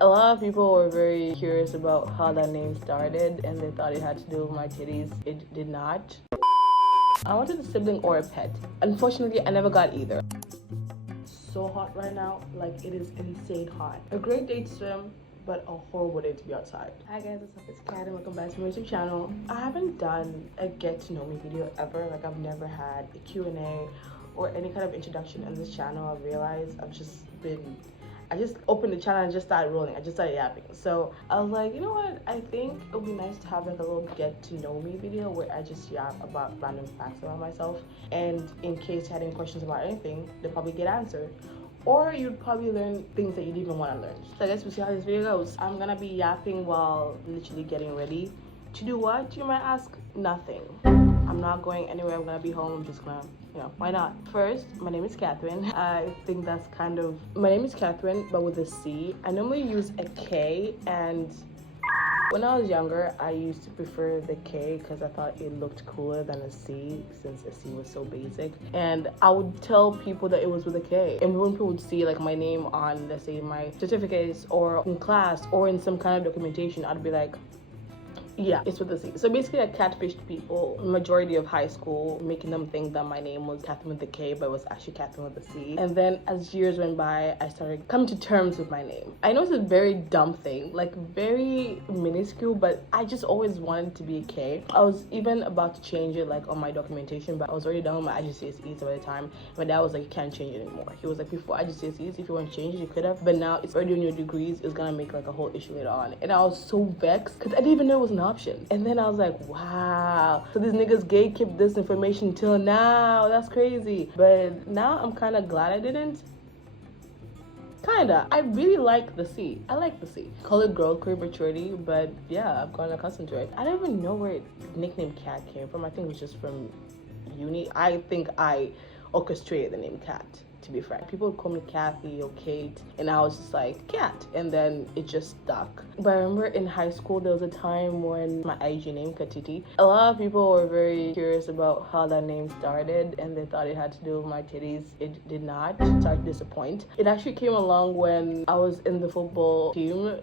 A lot of people were very curious about how that name started and they thought it had to do with my titties. It did not. I wanted a sibling or a pet. Unfortunately, I never got either. So hot right now, like it is insane hot. A great day to swim, but a horrible day to be outside. Hi guys, what's up? It's Kat and welcome back to my YouTube channel. I haven't done a get to know me video ever. Like I've never had a Q&A or any kind of introduction on this channel. I've realized I just opened the channel and just started rolling. I just started yapping. So I was like, you know what? I think it would be nice to have like a little get to know me video where I just yap about random facts about myself. And in case you had any questions about anything, they'll probably get answered. Or you'd probably learn things that you didn't even want to learn. So I guess we'll see how this video goes. I'm gonna be yapping while literally getting ready. To do what, you might ask? Nothing. I'm not going anywhere. I'm gonna be home. I'm just gonna, why not? First, my name is Catherine. I think that's my name is Catherine, but with a C. I normally use a K, and when I was younger, I used to prefer the K because I thought it looked cooler than a C since a C was so basic. And I would tell people that it was with a K. And when people would see like my name on, let's say, my certificates or in class or in some kind of documentation, I'd be like, yeah, it's with a C. So basically I catfished people majority of high school, making them think that my name was Catherine with a K, but it was actually Catherine with a C. And then as years went by, I started coming to terms with my name. I know it's a very dumb thing, like very minuscule, but I just always wanted to be a K. I was even about to change it like on my documentation, but I was already done with my IGCSEs by the time. My dad was like, you can't change it anymore. He was like, before IGCSEs, if you want to change it, you could have, but now it's already on your degrees. It's gonna make like a whole issue later on. And I was so vexed because I didn't even know it was an option. And then I was like, wow, so these niggas gatekeep this information till now. That's crazy. But now I'm kind of glad I didn't. Kinda. I really like the C. I like the C. Call it girl career maturity, but yeah, I've gotten accustomed to it. I don't even know where the nickname Cat came from. I think it was just from uni. I think I orchestrated the name Cat, to be frank. People would call me Kathy or Kate, and I was just like, Cat, and then it just stuck. But I remember in high school, there was a time when my IG name, Katiti, a lot of people were very curious about how that name started, and they thought it had to do with my titties. It did not. Sorry to disappoint. It actually came along when I was in the football team.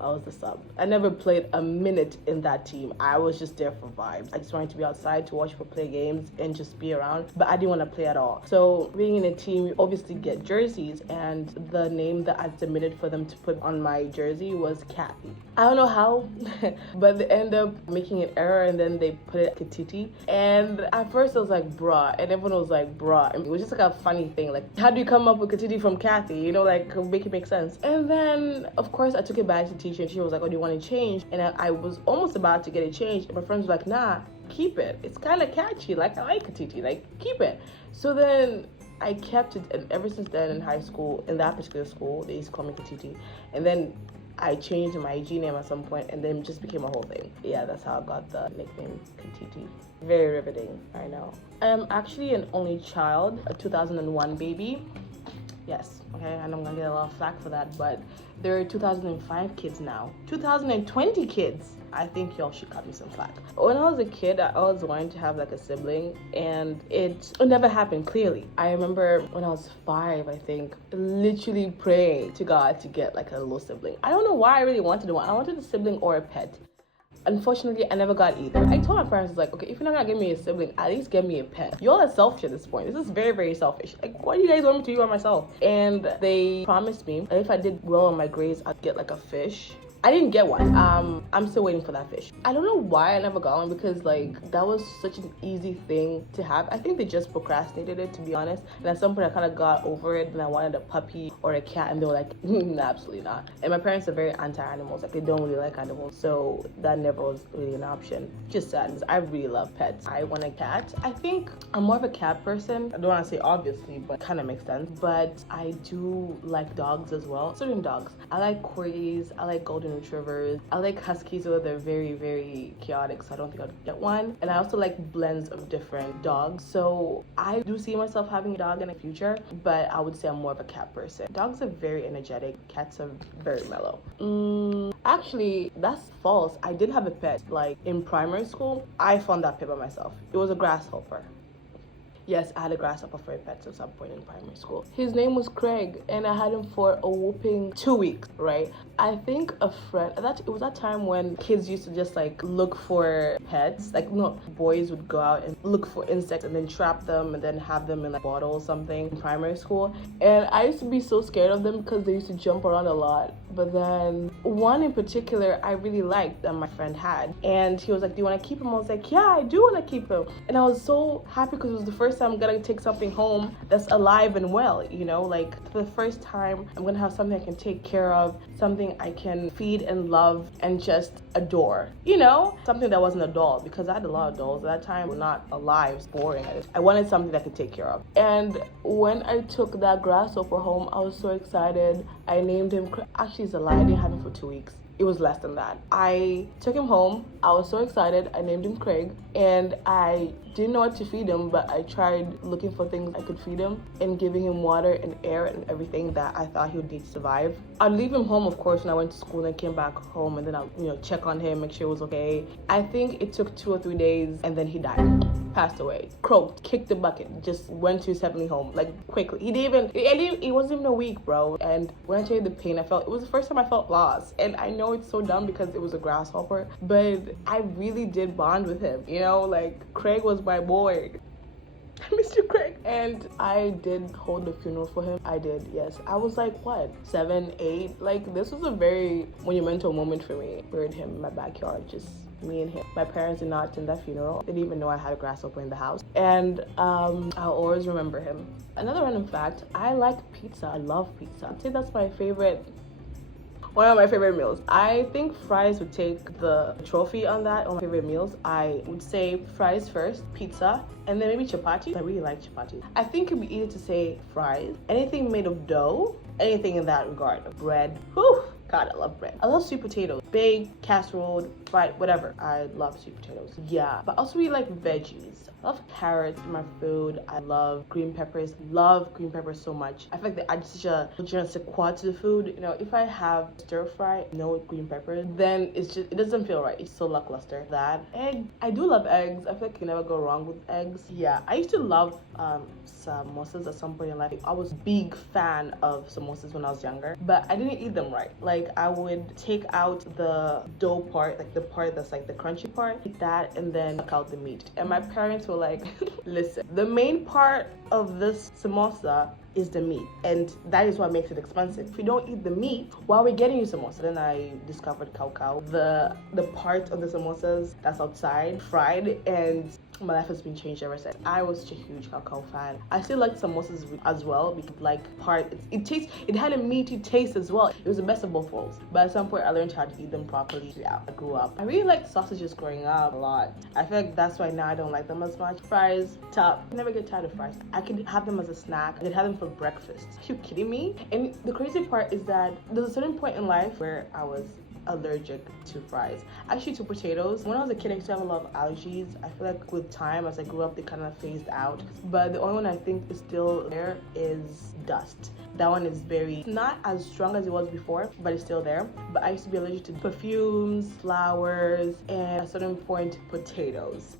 I was the sub. I never played a minute in that team. I was just there for vibes. I just wanted to be outside to watch people play games and just be around, but I didn't want to play at all. So being in a team, you obviously get jerseys, and the name that I submitted for them to put on my jersey was Kathy. I don't know how, but they end up making an error and then they put it Katiti. And at first I was like, bruh, and everyone was like, bruh. And it was just like a funny thing. Like, how do you come up with Katiti from Kathy? Like make it make sense. And then of course I took it back to teacher, and she was like, oh, do you want to change? And I was almost about to get it changed, and my friends were like, nah, keep it. It's kind of catchy. Like, I like Katiti. Like, keep it. So then I kept it, and ever since then in high school, in that particular school, they used to call me Katiti. And then I changed my IG name at some point, and then it just became a whole thing. Yeah, that's how I got the nickname Katiti. Very riveting, I know. I'm actually an only child, a 2001 baby. Yes, okay, and I'm gonna get a lot of flack for that, but there are 2005 kids now. 2020 kids. I think y'all should cut me some flack. When I was a kid, I always wanted to have like a sibling, and it never happened, clearly. I remember when I was 5, I think, literally praying to God to get like a little sibling. I don't know why I really wanted one. I wanted a sibling or a pet. Unfortunately, I never got either. I told my parents, like, okay, if you're not gonna give me a sibling, at least give me a pet. Y'all are selfish at this point. This is very, very selfish. Like, why do you guys want me to be by myself? And they promised me that if I did well on my grades, I'd get like a fish. I didn't get one. I'm still waiting for that fish. I don't know why I never got one, because like that was such an easy thing to have. I think they just procrastinated it, to be honest. And at some point I kind of got over it and I wanted a puppy or a cat, and they were like, absolutely not. And my parents are very anti-animals. Like, they don't really like animals, so that never was really an option. Just sad, because I really love pets. I want a cat. I think I'm more of a cat person. I don't want to say obviously, but kind of makes sense. But I do like dogs as well. Certain dogs. I like corgis. I like golden retrievers. I like huskies, though they're very, very chaotic, so I don't think I'd get one. And I also like blends of different dogs, so I do see myself having a dog in the future, but I would say I'm more of a cat person. Dogs are very energetic. Cats are very mellow. Actually, that's false. I did have a pet, like in primary school. I found that pet by myself. It was a grasshopper. Yes, I had a grasshopper for a pet at some point in primary school. His name was Craig, and I had him for a whooping 2 weeks, right? I think a friend, it was that time when kids used to just like look for pets. Like, no, boys would go out and look for insects and then trap them and then have them in like a bottle or something in primary school. And I used to be so scared of them because they used to jump around a lot. But then one in particular I really liked that my friend had. And he was like, do you want to keep him? I was like, yeah, I do want to keep him. And I was so happy because it was the first time I'm going to take something home that's alive and well, you know? Like, for the first time, I'm going to have something I can take care of, something I can feed and love and just adore, you know? Something that wasn't a doll, because I had a lot of dolls at that time were not alive, it's boring. I wanted something that I could take care of. And when I took that grasshopper home, I was so excited. I named him, actually it's a lie, I didn't have him for 2 weeks. It was less than that. I took him home. I was so excited. I named him Craig, and I didn't know what to feed him, but I tried looking for things I could feed him and giving him water and air and everything that I thought he would need to survive. I'd leave him home, of course, when I went to school, and came back home, and then I'll, check on him, make sure he was okay. I think it took 2 or 3 days, and then he died. Passed away, croaked, kicked the bucket, just went to his heavenly home, like, quickly. It wasn't even a week, bro. And when I tell you the pain I felt, it was the first time I felt lost. And I know it's so dumb because it was a grasshopper, but I really did bond with him, like, Craig was my boy. Mr. Craig. And I did hold the funeral for him. I did, yes. I was like, what, 7, 8? Like, this was a very monumental moment for me. Buried him in my backyard, just me and him. My parents did not attend that funeral. They didn't even know I had a grasshopper in the house. And I'll always remember him. Another random fact, I like pizza. I love pizza. I'd say that's my favorite, one of my favorite meals. I think fries would take the trophy on that, on my favorite meals. I would say fries first, pizza, and then maybe chapati. I really like chapati. I think it'd be easy to say fries. Anything made of dough, anything in that regard. Bread, whew. God, I love bread. I love sweet potatoes. Baked, casserole, fried, whatever. I love sweet potatoes. Yeah, but also we like veggies. I love carrots in my food. I love green peppers. Love green peppers so much. I feel like they add such a je ne sais quoi to the food. If I have stir fry, no green peppers, then it doesn't feel right. It's so lackluster. That egg, I do love eggs. I feel like you never go wrong with eggs. Yeah, I used to love samosas at some point in life. I was a big fan of samosas when I was younger, but I didn't eat them right. Like, I would take out the dough part, like the part that's like the crunchy part, eat that, and then knock out the meat. And my parents were like, listen, the main part of this samosa is the meat, and that is what makes it expensive. If you don't eat the meat, why are we getting you samosa? Then I discovered cow, the part of the samosas that's outside fried, and my life has been changed ever since. I was such a huge cow fan. I still like samosas as well, because it had a meaty taste as well. It was the best of both worlds. But at some point I learned how to eat them properly. Yeah, I grew up. I really liked sausages growing up a lot. I feel like that's why now I don't like them as much. Fries, top. I never get tired of fries. I could have them as a snack. I could have them for breakfast. Are you kidding me? And the crazy part is that there's a certain point in life where I was allergic to fries, actually to potatoes. When I was a kid, I used to have a lot of allergies. I feel like with time, as I grew up, they kind of phased out, but the only one I think is still there is dust. That one is not as strong as it was before, but it's still there. But I used to be allergic to perfumes, flowers, and at a certain point, potatoes.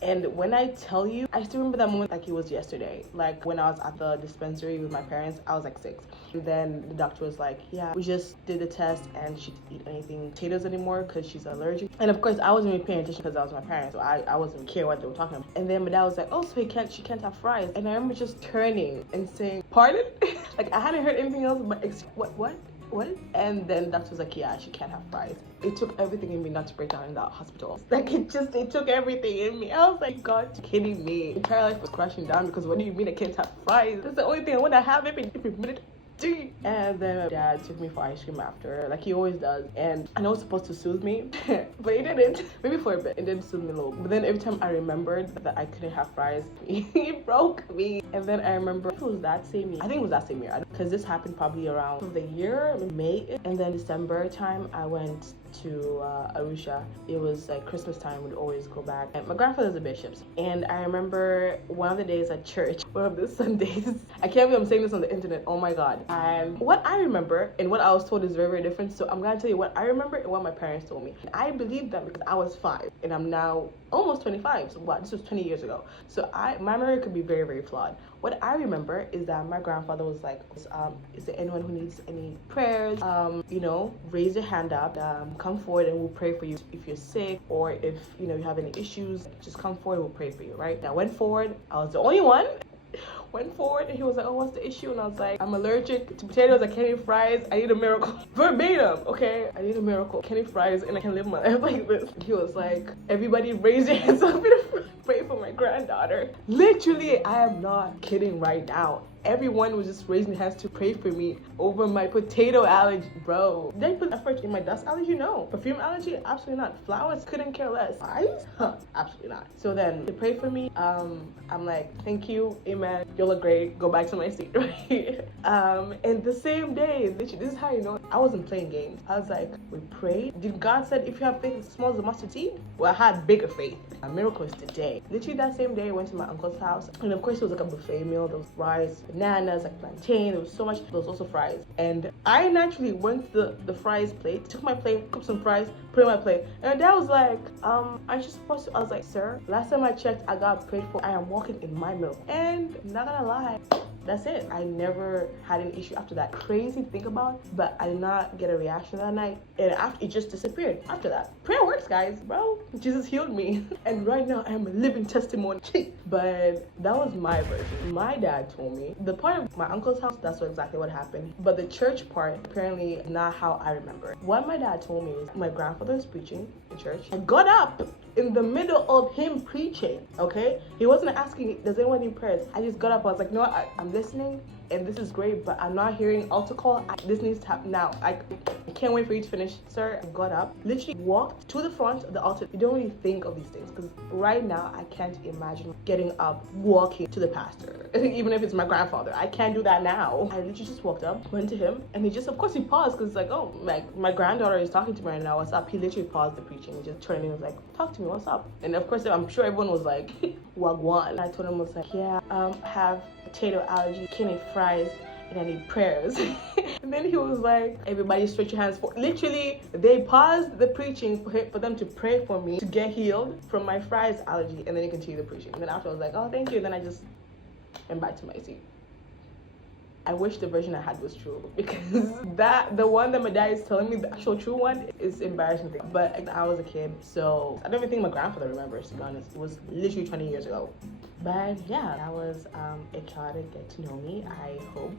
And when I tell you, I still remember that moment like it was yesterday. Like, when I was at the dispensary with my parents, I was like 6. And then the doctor was like, yeah, we just did the test and she didn't eat anything potatoes anymore because she's allergic. And of course, I wasn't even paying attention because I was my parents, so I wasn't care what they were talking about. And then my dad was like, oh, so she can't have fries. And I remember just turning and saying, pardon? Like, I hadn't heard anything else, but what? And then the doctor was like, yeah, she can't have fries. It took everything in me not to break down in that hospital. Like, it took everything in me. I was like, God, you're kidding me. My entire life was crashing down because what do you mean I can't have fries? That's the only thing I want to have every minute. And then my dad took me for ice cream after, like he always does. And I know it's supposed to soothe me, but it didn't. Maybe for a bit, it didn't soothe me a little. But then every time I remembered that I couldn't have fries, it broke me. And then I remember, it was that same year. I think it was that same year, because this happened probably around the year, May. And then December time, I went to Arusha. It was like Christmas time, we'd always go back. And my grandfather's a bishop, and I remember one of the days at church, one of the Sundays, I can't believe I'm saying this on the internet, oh my god. And what what I remember and what I was told is very, very different. So I'm gonna tell you what I remember and what my parents told me. I believed them because I was 5 and I'm now almost 25. So wow, this was 20 years ago. So my memory could be very, very flawed. What I remember is that my grandfather was like, is there anyone who needs any prayers? You know, raise your hand up, come forward and we'll pray for you. If you're sick or if you know you have any issues, just come forward, we'll pray for you, right? I went forward, I was the only one. Went forward and he was like, oh, what's the issue? And I was like, I'm allergic to potatoes, I can't eat fries, I need a miracle. Verbatim, okay? I need a miracle. I can't eat fries and I can live my life like this. He was like, everybody raise your hands up and pray for my granddaughter. Literally, I am not kidding right now. Everyone was just raising their hands to pray for me over my potato allergy. Bro, did I put effort in my dust allergy? No. Perfume allergy? Absolutely not. Flowers? Couldn't care less. Eyes? Huh, absolutely not. So then they pray for me. I'm like, thank you, amen. You look great. Go back to my seat, right? And the same day, literally, this is how you know I wasn't playing games. I was like, we prayed. Did God said if you have faith as small as a mustard seed? Well, I had bigger faith. A miracle is today. Literally that same day, I went to my uncle's house, and of course it was like a buffet meal. There was rice, bananas, like plantain. There was so much. There was also fries. And I naturally went to the fries plate, took my plate, cooked some fries, put it in my plate. And my dad was like, aren't you supposed to? I was like, sir, last time I checked, I got prayed for. I am walking in my milk. And not gonna lie, that's it. I never had an issue after that. Crazy to think about, but I did not get a reaction that night. And after it just disappeared after that. Prayer works, guys, bro. Jesus healed me. And right now I am a living testimony. But that was my version. My dad told me the part of my uncle's house, that's exactly what happened. But the church part, apparently not how I remember. What my dad told me was my grandfather was preaching in church. I got up in the middle of him preaching, okay? He wasn't asking, does anyone need prayers? I just got up, I was like, no, I'm listening, and this is great, but I'm not hearing altar call. This needs to happen now. I can't wait for you to finish, sir. I got up, literally walked to the front of the altar. You don't really think of these things, because right now, I can't imagine getting up, walking to the pastor. Even if it's my grandfather, I can't do that now. I literally just walked up, went to him, and he just, of course, he paused, because it's like, oh, like, my granddaughter is talking to me right now, what's up? He literally paused the preaching and just turned and was like, talk to me, what's up? And of course, I'm sure everyone was like, wagwan. And I told him, I was like, yeah, have potato allergy, can't eat fries, and I need prayers. And then he was like, everybody stretch your hands for. Literally, they paused the preaching for them to pray for me to get healed from my fries allergy, and then he continued the preaching. And then after I was like, oh, thank you. And then I just went back to my seat. I wish the version I had was true, because the one that my dad is telling me, the actual true one, is embarrassing thing. But I was a kid, so I don't even think my grandfather remembers, to be honest. It was literally 20 years ago. But yeah, that was a chaotic get to know me. I hope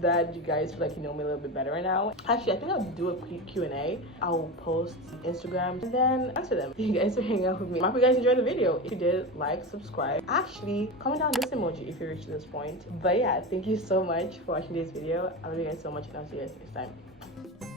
that you guys feel like you know me a little bit better right now. Actually, I think I'll do a quick Q&A. I'll post Instagram and then answer them. Thank you guys for hanging out with me. I hope you guys enjoyed the video. If you did, like, subscribe. Actually, comment down this emoji if you reached this point. But yeah, thank you so much for watching this video. I love you guys so much, and I'll see you guys next time.